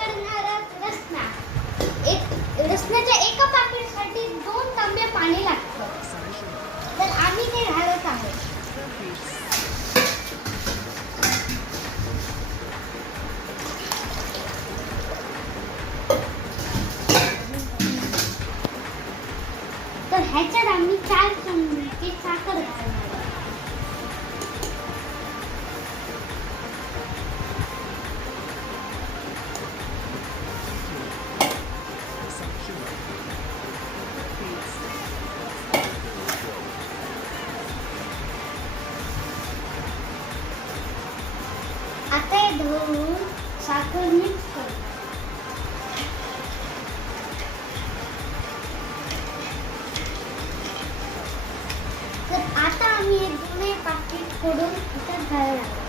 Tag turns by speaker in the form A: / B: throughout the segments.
A: रसना. एक रसनाच्या एका पाकिटसाठी दोन तांबे पाणी लागतं. तर आम्ही ते घालत आहोत. तर ह्याच्यात आम्ही चार धुवून साखर मिक्स करू. तर आता आम्ही हे दोन्ही पाकिट फोडून त्याच्यात घालणार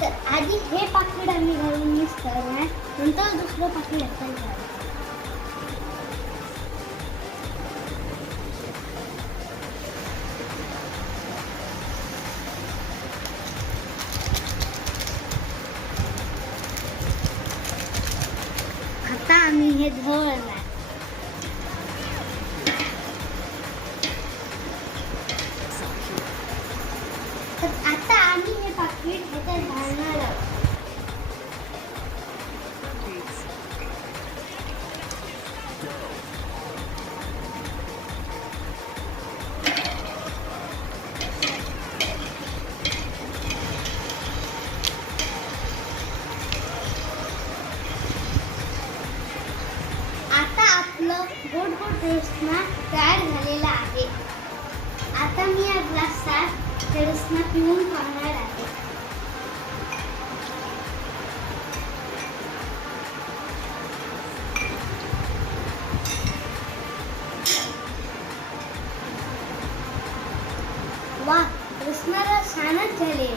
A: तर आधी हे पाकिट आम्ही घालून मिक्स करणार नंतर दुसरं पाकिट ह्याच्यात घालणार आता आम्ही हे गोड गोड रसना तयार झालेला आहे. आता मी या ग्लासात ते रसना पिऊन पाहणार आहे. वा रसनाला छानच झाले.